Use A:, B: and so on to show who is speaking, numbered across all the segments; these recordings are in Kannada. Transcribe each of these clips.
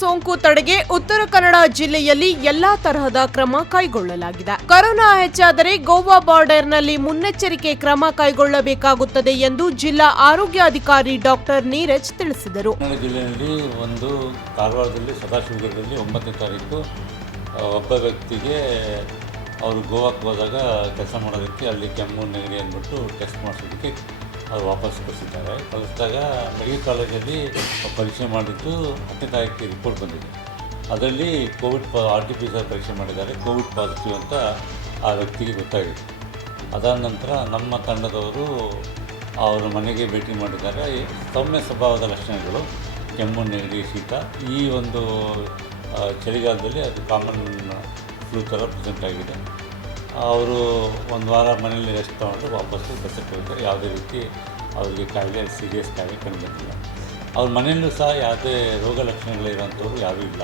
A: ಸೋಂಕು ತಡೆಗೆ ಉತ್ತರ ಕನ್ನಡ ಜಿಲ್ಲೆಯಲ್ಲಿ ಎಲ್ಲಾ ತರಹದ ಕ್ರಮ ಕೈಗೊಳ್ಳಲಾಗಿದೆ. ಕೊರೋನಾ ಹೆಚ್ಚಾದರೆ ಗೋವಾ ಬಾರ್ಡರ್ನಲ್ಲಿ ಮುನ್ನೆಚ್ಚರಿಕೆ ಕ್ರಮ ಕೈಗೊಳ್ಳಬೇಕಾಗುತ್ತದೆ ಎಂದು ಜಿಲ್ಲಾ ಆರೋಗ್ಯಾಧಿಕಾರಿ ಡಾಕ್ಟರ್ ನೀರಜ್ ತಿಳಿಸಿದರು.
B: ಜಿಲ್ಲೆಯಲ್ಲಿ ಒಂದು ಕಾರವಾರದಲ್ಲಿ ಸದಾಶಿವನಗರದಲ್ಲಿ ಒಂಬತ್ತನೇ ತಾರೀಕು ಒಬ್ಬ ವ್ಯಕ್ತಿಗೆ ಅವರು ಗೋವಾಕ್ಕೆ ಹೋದಾಗ ಕೆಲಸ ಮಾಡೋದಕ್ಕೆ ಅಲ್ಲಿ ಕೆಮ್ಮು, ನೆಗಡಿ ಅಂದ್ಬಿಟ್ಟು ಟೆಸ್ಟ್ ಮಾಡಿಸೋದಕ್ಕೆ ಅವ್ರು ವಾಪಸ್ ಕಳಿಸಿದ್ದಾರೆ ಕಳಿಸಿದಾಗ ಮೆಡಿಕಲ್ ಕಾಲೇಜಲ್ಲಿ ಪರೀಕ್ಷೆ ಮಾಡಿದ್ದು ಹತ್ತನೇ ತಾರೀಕಿಗೆ ರಿಪೋರ್ಟ್ ಬಂದಿದೆ. ಅದರಲ್ಲಿ ಕೋವಿಡ್ ಪ ಆರ್ ಟಿ ಪಿ ಸರ್ ಪರೀಕ್ಷೆ ಮಾಡಿದ್ದಾರೆ. ಕೋವಿಡ್ ಪಾಸಿಟಿವ್ ಅಂತ ಆ ವ್ಯಕ್ತಿಗೆ ಗೊತ್ತಾಗಿದೆ. ಅದಾದ ನಂತರ ನಮ್ಮ ತಂಡದವರು ಅವರ ಮನೆಗೆ ಭೇಟಿ ಮಾಡಿದ್ದಾರೆ. ಸೌಮ್ಯ ಸ್ವಭಾವದ ಲಕ್ಷಣಗಳು, ಕೆಮ್ಮು, ನೆಗಡಿ, ಶೀತ, ಈ ಒಂದು ಚಳಿಗಾಲದಲ್ಲಿ ಅದು ಕಾಮನ್ ಫ್ಲೂ ಥರ ಪ್ರೆಸೆಂಟ್ ಆಗಿದೆ. ಅವರು ಒಂದು ವಾರ ಮನೆಯಲ್ಲಿ ರೆಸ್ಟ್ ತೊಗೊಂಡು ವಾಪಸ್ಸು ಬಸ್ಸಕ್ಕೆ ಹೋಗ್ತಾರೆ ಯಾವುದೇ ರೀತಿ ಅವರಿಗೆ ಕಾಯಿಲೆ ಸೀರಿಯಸ್ ಕಾಯಿಲೆ ಕಂಡುಬಂದಿಲ್ಲ. ಅವ್ರ ಮನೆಯಲ್ಲೂ ಸಹ ಯಾವುದೇ ರೋಗ ಲಕ್ಷಣಗಳಿರೋಂಥವ್ರು ಯಾರೂ ಇಲ್ಲ.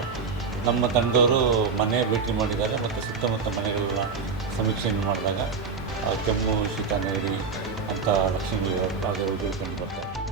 B: ನಮ್ಮ ತಂಡದವರು ಮನೆ ಭೇಟಿ ಮಾಡಿದ್ದಾರೆ ಮತ್ತು ಸುತ್ತಮುತ್ತ ಮನೆಗಳನ್ನ ಸಮೀಕ್ಷೆಯನ್ನು ಮಾಡಿದಾಗ ಕೆಮ್ಮು, ಶೀತ, ನೆಗಡಿ ಅಂತ ಲಕ್ಷಣಗಳಿರೋ ಯಾವುದೇ ರೋಗಿಗಳು ಕಂಡು ಬರ್ತಾರೆ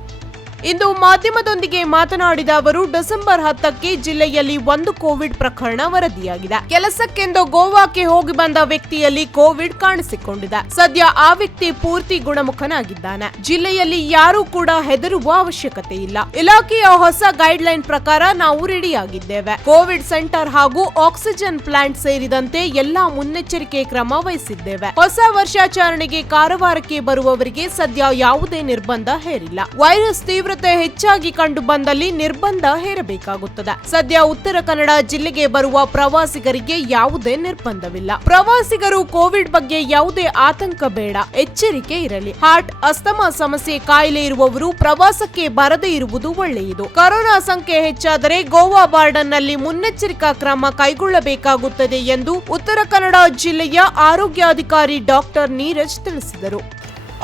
A: ಇಂದು ಮಾಧ್ಯಮದೊಂದಿಗೆ ಮಾತನಾಡಿದ ಅವರು, ಡಿಸೆಂಬರ್ ಹತ್ತಕ್ಕೆ ಜಿಲ್ಲೆಯಲ್ಲಿ ಒಂದು ಕೋವಿಡ್ ಪ್ರಕರಣ ವರದಿಯಾಗಿದೆ. ಕೆಲಸಕ್ಕೆಂದು ಗೋವಾಕ್ಕೆ ಹೋಗಿ ಬಂದ ವ್ಯಕ್ತಿಯಲ್ಲಿ ಕೋವಿಡ್ ಕಾಣಿಸಿಕೊಂಡಿದೆ. ಸದ್ಯ ಆ ವ್ಯಕ್ತಿ ಪೂರ್ತಿ ಗುಣಮುಖನಾಗಿದ್ದಾನೆ. ಜಿಲ್ಲೆಯಲ್ಲಿ ಯಾರೂ ಕೂಡ ಹೆದರುವ ಅವಶ್ಯಕತೆ ಇಲ್ಲ. ಇಲಾಖೆಯ ಹೊಸ ಗೈಡ್ ಲೈನ್ ಪ್ರಕಾರ ನಾವು ರೆಡಿಯಾಗಿದ್ದೇವೆ. ಕೋವಿಡ್ ಸೆಂಟರ್ ಹಾಗೂ ಆಕ್ಸಿಜನ್ ಪ್ಲಾಂಟ್ ಸೇರಿದಂತೆ ಎಲ್ಲಾ ಮುನ್ನೆಚ್ಚರಿಕೆ ಕ್ರಮ ವಹಿಸಿದ್ದೇವೆ. ಹೊಸ ವರ್ಷಾಚರಣೆಗೆ ಕಾರವಾರಕ್ಕೆ ಬರುವವರಿಗೆ ಸದ್ಯ ಯಾವುದೇ ನಿರ್ಬಂಧ ಹೇರಿಲ್ಲ. ವೈರಸ್ ತೀವ್ರತೆ ಹೆಚ್ಚಾಗಿ ಕಂಡು ಬಂದಲ್ಲಿ ನಿರ್ಬಂಧ ಹೇರಬೇಕಾಗುತ್ತದೆ. ಸದ್ಯ ಉತ್ತರ ಕನ್ನಡ ಜಿಲ್ಲೆಗೆ ಬರುವ ಪ್ರವಾಸಿಗರಿಗೆ ಯಾವುದೇ ನಿರ್ಬಂಧವಿಲ್ಲ. ಪ್ರವಾಸಿಗರು ಕೋವಿಡ್ ಬಗ್ಗೆ ಯಾವುದೇ ಆತಂಕ ಬೇಡ, ಎಚ್ಚರಿಕೆ ಇರಲಿ. ಹಾರ್ಟ್, ಅಸ್ತಮಾ ಸಮಸ್ಯೆ ಕಾಯಿಲೆ ಇರುವವರು ಪ್ರವಾಸಕ್ಕೆ ಬರದೇ ಇರುವುದು ಒಳ್ಳೆಯದು. ಕೊರೋನಾ ಸಂಖ್ಯೆ ಹೆಚ್ಚಾದರೆ ಗೋವಾ ಬಾರ್ಡರ್ನಲ್ಲಿ ಮುನ್ನೆಚ್ಚರಿಕಾ ಕ್ರಮ ಕೈಗೊಳ್ಳಬೇಕಾಗುತ್ತದೆ ಎಂದು ಉತ್ತರ ಕನ್ನಡ ಜಿಲ್ಲೆಯ ಆರೋಗ್ಯಾಧಿಕಾರಿ ಡಾಕ್ಟರ್ ನೀರಜ್ ತಿಳಿಸಿದರು.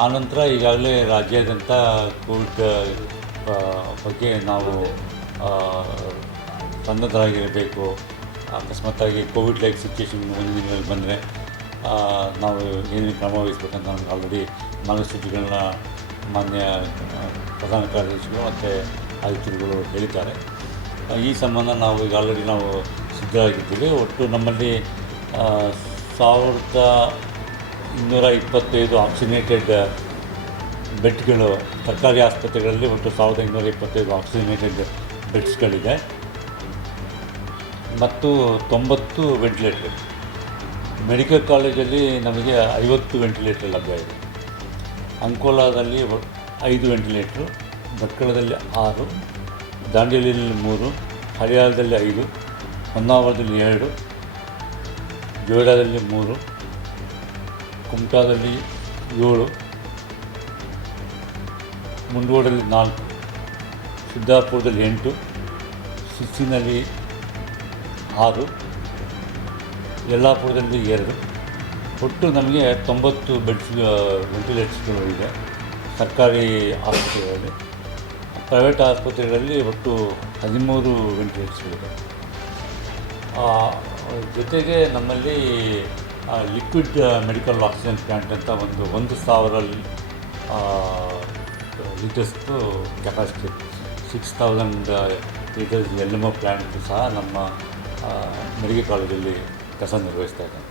B: ಆನಂತರ ಈಗಾಗಲೇ ರಾಜ್ಯಾದ್ಯಂತ ಕೋವಿಡ್ ಬಗ್ಗೆ ನಾವು ಸನ್ನದ್ಧರಾಗಿರಬೇಕು ಅಕಸ್ಮಾತ್ತಾಗಿ ಕೋವಿಡ್ ಲೈಕ್ ಸಿಚುವೇಶನ್ ಒಂದು ದಿನಗಳಲ್ಲಿ ಬಂದರೆ ನಾವು ಏನೇನು ಕ್ರಮ ವಹಿಸ್ಬೇಕಂತ ನಮ್ಗೆ ಆಲ್ರೆಡಿ ಮಾರ್ಗಸೂಚಿಗಳನ್ನ ಮಾನ್ಯ ಪ್ರಧಾನ ಕಾರ್ಯದರ್ಶಿಗಳು ಮತ್ತು ಆಯುಕ್ತರುಗಳು ಹೇಳಿದ್ದಾರೆ. ಈ ಸಂಬಂಧ ನಾವು ಈಗ ಆಲ್ರೆಡಿ ನಾವು ಸಿದ್ಧರಾಗಿದ್ದೀವಿ. ಒಟ್ಟು ನಮ್ಮಲ್ಲಿ ಸಾವಿರದ ಇನ್ನೂರ ಇಪ್ಪತ್ತೈದು ಆಕ್ಸಿನೇಟೆಡ್ ಬೆಡ್ಗಳು ಸರ್ಕಾರಿ ಆಸ್ಪತ್ರೆಗಳಲ್ಲಿ ಒಟ್ಟು ಸಾವಿರದ ಇನ್ನೂರ ಇಪ್ಪತ್ತೈದು ಆಕ್ಸಿಜನೇಟೆಡ್ ಬೆಡ್ಸ್ಗಳಿದೆ. ಮತ್ತು ತೊಂಬತ್ತು ವೆಂಟಿಲೇಟರ್ ಮೆಡಿಕಲ್ ಕಾಲೇಜಲ್ಲಿ ನಮಗೆ ಐವತ್ತು ವೆಂಟಿಲೇಟರ್ ಲಭ್ಯ ಇದೆ. ಅಂಕೋಲಾದಲ್ಲಿ ಐದು ವೆಂಟಿಲೇಟ್ರು ಭಟ್ಕಳದಲ್ಲಿ ಆರು, ದಾಂಡೇಲಿಯಲ್ಲಿ ಮೂರು ಹರಿಯಾಣದಲ್ಲಿ ಐದು, ಹೊನ್ನಾವರದಲ್ಲಿ ಎರಡು ಜೋಡಾದಲ್ಲಿ ಮೂರು, ಕುಮಟಾದಲ್ಲಿ ಏಳು ಮುಂಡಗೋಡಲ್ಲಿ ನಾಲ್ಕು, ಸಿದ್ದಾಪುರದಲ್ಲಿ ಎಂಟು ಸಿರ್ಸಿನಲ್ಲಿ ಆರು, ಯಲ್ಲಾಪುರದಲ್ಲಿ ಎರಡು. ಒಟ್ಟು ನಮಗೆ ತೊಂಬತ್ತು ಬೆಡ್ಸ್ ವೆಂಟಿಲೇಟರ್ಸ್ಗಳು ಇದೆ. ಸರ್ಕಾರಿ ಆಸ್ಪತ್ರೆಗಳಲ್ಲಿ. ಪ್ರೈವೇಟ್ ಆಸ್ಪತ್ರೆಗಳಲ್ಲಿ ಒಟ್ಟು ಹದಿಮೂರು ವೆಂಟಿಲೇಟರ್ಸ್ಗಳಿದೆ ಜೊತೆಗೆ ನಮ್ಮಲ್ಲಿ ಲಿಕ್ವಿಡ್ ಮೆಡಿಕಲ್ ಆಕ್ಸಿಜನ್ ಪ್ಲ್ಯಾಂಟ್ ಅಂತ ಒಂದು ಒಂದು ಸಾವಿರ ಲೀಟರ್ಸ್ದು capacity six thousand litres L M plant ಸಹ ನಮ್ಮ ಮೆಡಿಕಲ್ ಕಾಲೇಜಲ್ಲಿ ಕೆಲಸ ನಿರ್ವಹಿಸ್ತಾ ಇದ್ದಾರೆ.